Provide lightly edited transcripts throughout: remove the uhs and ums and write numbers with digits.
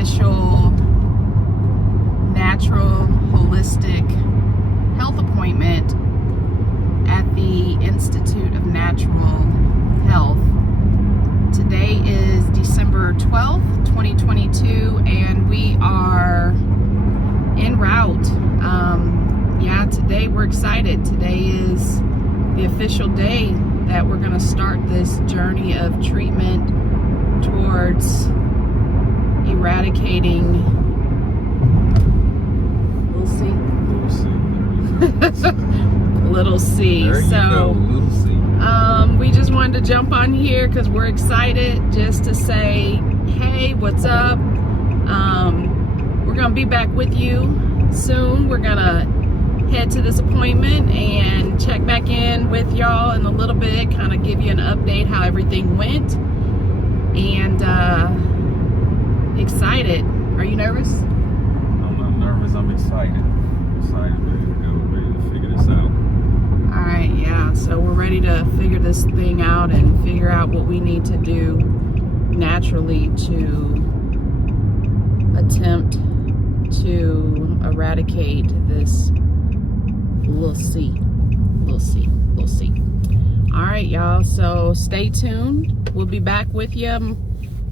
official natural holistic health appointment at the Institute of Natural Health. Today is December 12th, 2022, and we are en route. Today we're excited. Today is the official day that we're going to start this journey of treatment towards eradicating little C. There you go, little C. We just wanted to jump on here because we're excited just to say, hey, what's up? We're gonna be back with you soon. We're gonna head to this appointment and check back in with y'all in a little bit, kind of give you an update how everything went. And excited. Are you nervous? I'm not nervous, I'm excited. I'm excited, ready to go, ready to figure this out. All right, yeah, so we're ready to figure this thing out and figure out what we need to do naturally to attempt to eradicate this little C. All right, y'all, so stay tuned. We'll be back with you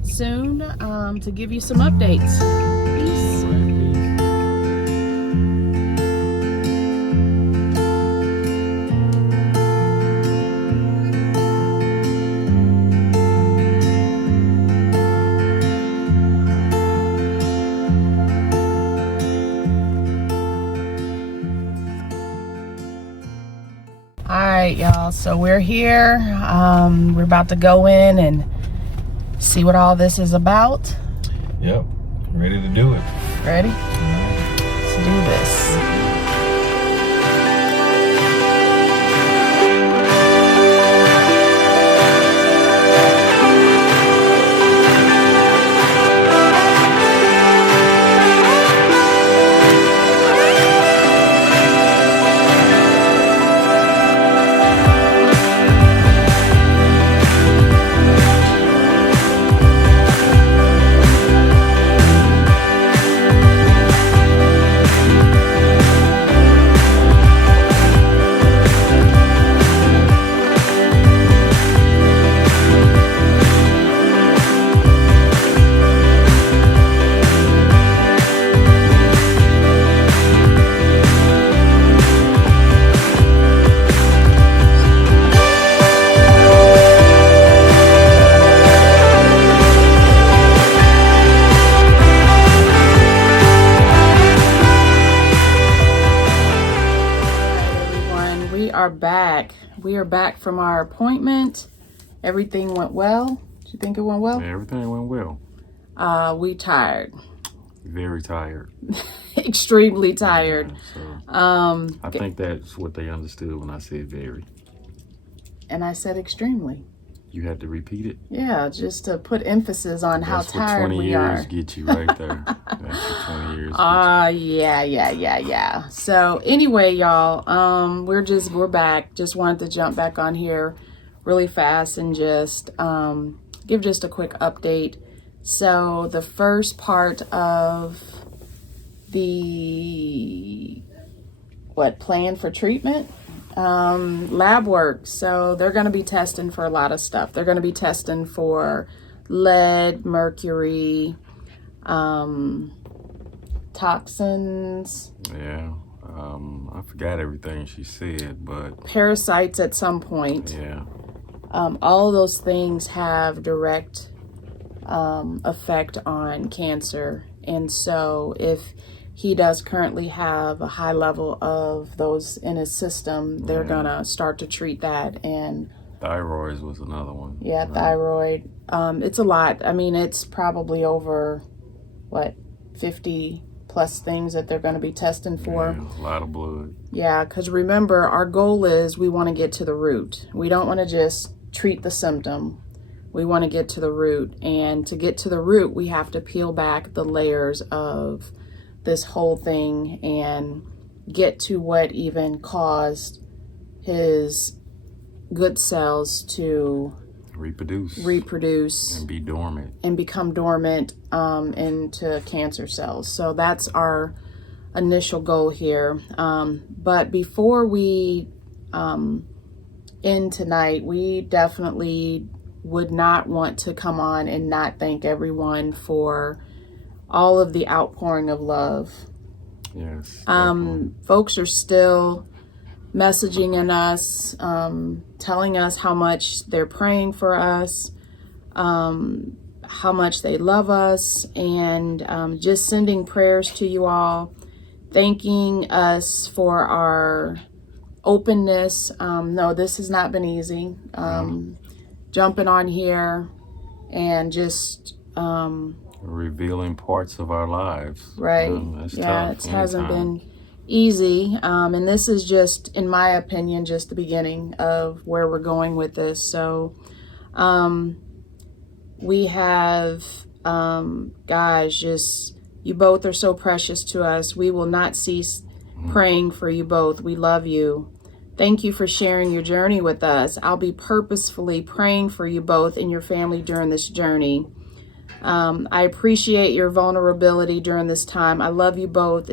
soon to give you some updates. Peace. All right, y'all, so we're here. We're about to go in and see what all this is about. Yep, ready to do it. Ready? Let's do this. We are back from our appointment. Everything went well. Did you think it went well? Yeah, everything went well. We tired. Very tired. Extremely tired. Yeah, so, I think that's what they understood when I said very. And I said extremely. You had to repeat it? Yeah, just to put emphasis on how tired we are. That's what 20 years get you right there. That's what 20 years Yeah. So anyway, y'all, we're back. Just wanted to jump back on here really fast and just give just a quick update. So the first part of the plan for treatment, lab work. So they're going to be testing for a lot of stuff. They're going to be testing for lead, mercury, toxins. Yeah. I forgot everything she said, but parasites at some point. Yeah. All of those things have direct effect on cancer. And so if he does currently have a high level of those in his system, they're gonna start to treat that. And thyroid was another one. Yeah, thyroid. It's a lot. I mean, it's probably over 50 plus things that they're going to be testing for. Yeah, a lot of blood. Yeah, because remember, our goal is we want to get to the root. We don't want to just treat the symptom. We want to get to the root. And to get to the root, we have to peel back the layers of this whole thing and get to what even caused his good cells to reproduce, and be dormant, and become dormant into cancer cells. So that's our initial goal here. But before we end tonight, we definitely would not want to come on and not thank everyone for all of the outpouring of love. Yes. Folks are still messaging in us, telling us how much they're praying for us, how much they love us, and just sending prayers to you all, thanking us for our openness. No, this has not been easy. Jumping on here and just revealing parts of our lives. Right. Yeah, it hasn't been easy. And this is just, in my opinion, just the beginning of where we're going with this. So we have, guys, just, you both are so precious to us. We will not cease praying for you both. We love you. Thank you for sharing your journey with us. I'll be purposefully praying for you both and your family during this journey. I appreciate your vulnerability during this time. I love you both.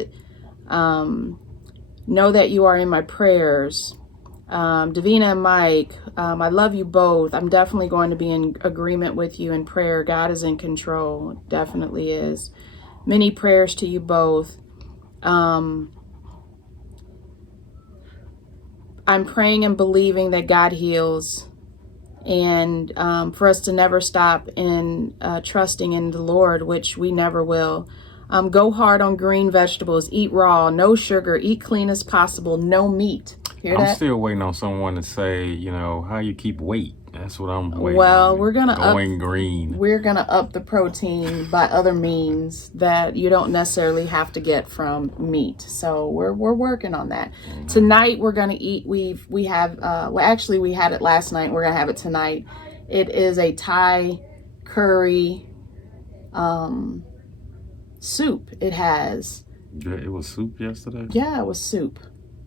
Know that you are in my prayers. Davina and Mike, I love you both. I'm definitely going to be in agreement with you in prayer. God is in control. Definitely is. Many prayers to you both. I'm praying and believing that God heals, and for us to never stop in trusting in the Lord, which we never will. Go hard on green vegetables, eat raw, no sugar, eat clean as possible, no meat. Hear that? I'm still waiting on someone to say, how you keep weight. That's what I'm waiting well, on. We're gonna green. We're gonna up the protein by other means that you don't necessarily have to get from meat. So we're working on that. Mm-hmm. Tonight we're gonna eat. We have actually we had it last night. We're gonna have it tonight. It is a Thai curry soup. It has. It was soup yesterday? Yeah, it was soup.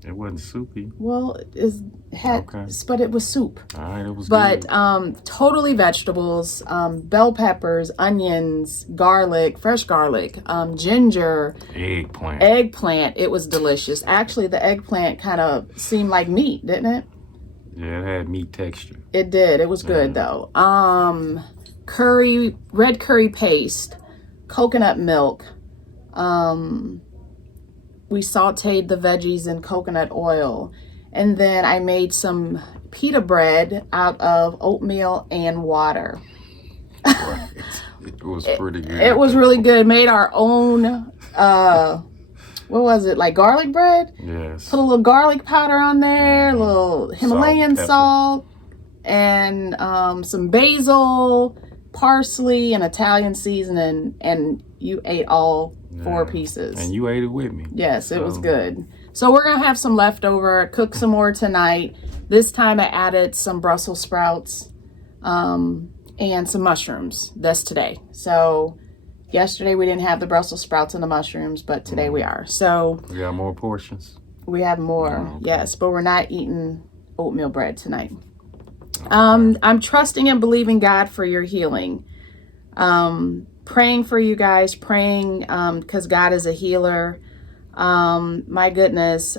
It wasn't soupy. Well, but it was soup. All right, it was good. But totally vegetables, bell peppers, onions, garlic, fresh garlic, ginger, eggplant. It was delicious. Actually, the eggplant kind of seemed like meat, didn't it? Yeah, it had meat texture. It did. It was good though. Red curry paste, coconut milk. We sauteed the veggies in coconut oil. And then I made some pita bread out of oatmeal and water. Right. It was pretty good. It was really good. Made our own, what was it, like garlic bread? Yes. Put a little garlic powder on there, a little Himalayan salt, and some basil, parsley, and Italian seasoning. And you ate all 4 pieces. And you ate it with me. Yes, it was good. So we're going to have some leftover, cook some more tonight. This time I added some Brussels sprouts and some mushrooms. That's today. So yesterday we didn't have the Brussels sprouts and the mushrooms, but today we are. So we got more portions. We have more, yes, but we're not eating oatmeal bread tonight. I'm trusting and believing God for your healing. Praying for you guys, praying because God is a healer. My goodness.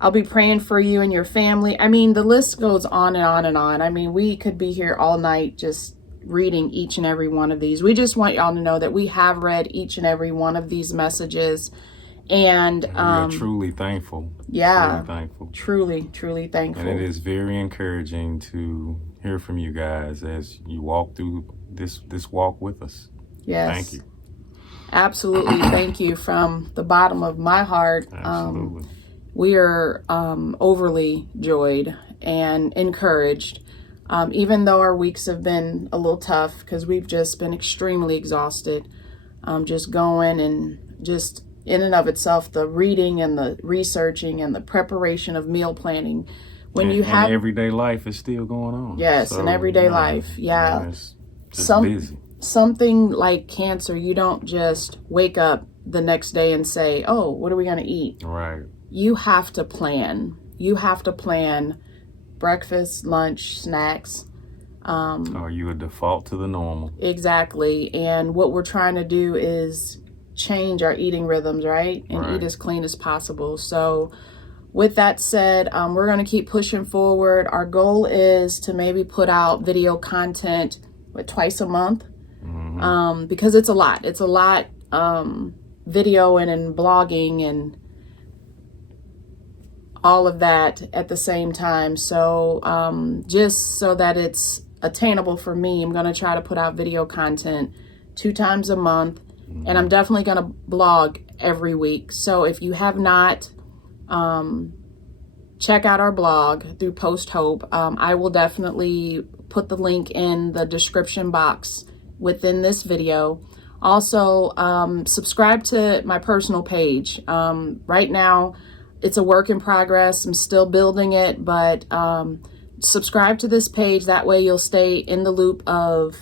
I'll be praying for you and your family. I mean, the list goes on and on and on. I mean, we could be here all night just reading each and every one of these. We just want y'all to know that we have read each and every one of these messages. And we are truly thankful. Yeah. Truly thankful. Truly thankful. And it is very encouraging to hear from you guys as you walk through this walk with us. Yes. Thank you. Absolutely. Thank you from the bottom of my heart. Absolutely. We are overly joyed and encouraged, even though our weeks have been a little tough because we've just been extremely exhausted, just going and just in and of itself, the reading and the researching and the preparation of meal planning. When you have everyday life is still going on. Yes, so, in everyday life. Yeah. It's just busy. Something like cancer, you don't just wake up the next day and say, oh, what are we going to eat? Right. You have to plan. You have to plan breakfast, lunch, snacks, Or you a default to the normal. Exactly. And what we're trying to do is change our eating rhythms, right? And eat as clean as possible. So with that said, we're going to keep pushing forward. Our goal is to maybe put out video content twice a month, because it's a lot. It's a lot, videoing and blogging and all of that at the same time. So just so that it's attainable for me, I'm going to try to put out video content 2 times a month, and I'm definitely going to blog every week. So if you have not, check out our blog through Post Hope. I will definitely put the link in the description box within this video. Also, subscribe to my personal page. Right now, it's a work in progress. I'm still building it, but subscribe to this page. That way you'll stay in the loop of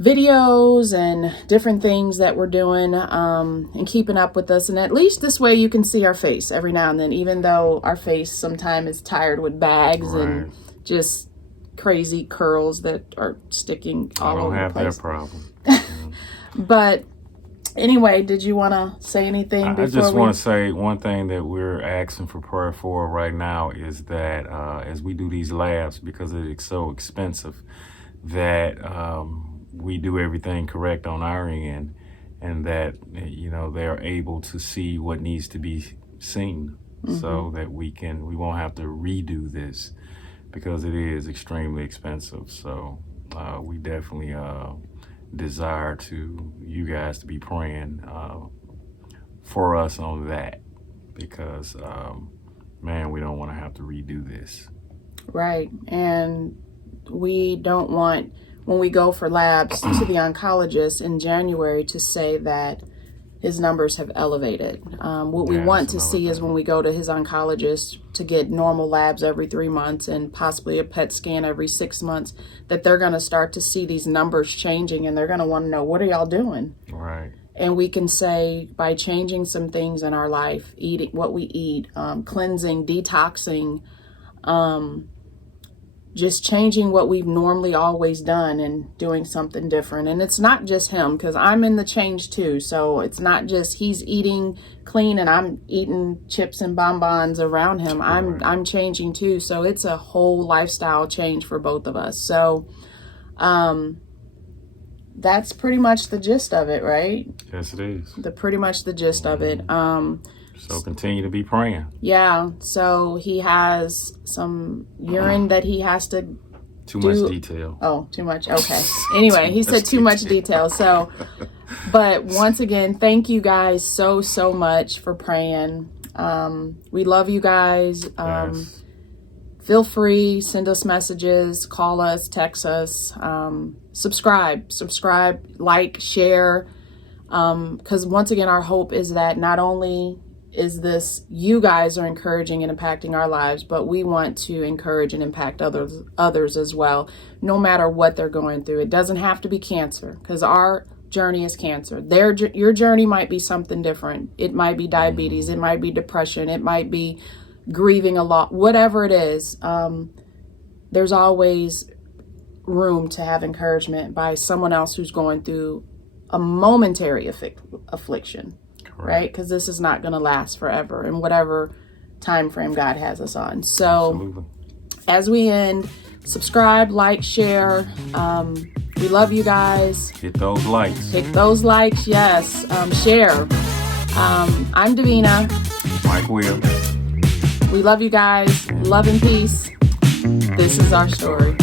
videos and different things that we're doing, and keeping up with us. And at least this way you can see our face every now and then, even though our face sometimes is tired with bags and just crazy curls that are sticking all over the place. I don't have that problem. But anyway, did you want to say anything before I just want to say one thing that we're asking for prayer for right now is that as we do these labs, because it's so expensive, that we do everything correct on our end, and that, you know, they're able to see what needs to be seen, so that we won't have to redo this, because it is extremely expensive. So we definitely desire you guys to be praying for us on that, because man, we don't want to have to redo this. Right. And we don't want, when we go for labs, to the oncologist in January to say that his numbers have elevated. What we want to see is when we go to his oncologist to get normal labs every 3 months and possibly a PET scan every 6 months, that they're going to start to see these numbers changing, and they're going to want to know, what are y'all doing? Right. And we can say, by changing some things in our life, eating what we eat, cleansing, detoxing, just changing what we've normally always done and doing something different. And it's not just him, because I'm in the change too. So it's not just he's eating clean and I'm eating chips and bonbons around him. I'm changing too. So it's a whole lifestyle change for both of us. So that's pretty much the gist of it, right? Yes, it is. Pretty much the gist of it. So continue to be praying. Yeah. So he has some urine that he has to Too much detail. Oh, too much. Okay. Anyway, he said too much detail. So, but once again, thank you guys so much for praying. We love you guys. Yes. Feel free, send us messages, call us, text us, subscribe, like, share. Because once again, our hope is that not only is this, you guys are encouraging and impacting our lives, but we want to encourage and impact others as well, no matter what they're going through. It doesn't have to be cancer, because our journey is cancer. Your journey might be something different. It might be diabetes, it might be depression, it might be grieving a lot, whatever it is. There's always room to have encouragement by someone else who's going through a momentary affliction. Right? Because this is not going to last forever in whatever time frame God has us on. So Absolutely. As we end, subscribe, like, share. We love you guys. Hit those likes. Yes. Share. I'm Davina. Mike Will. We love you guys. Love and peace. This is our story.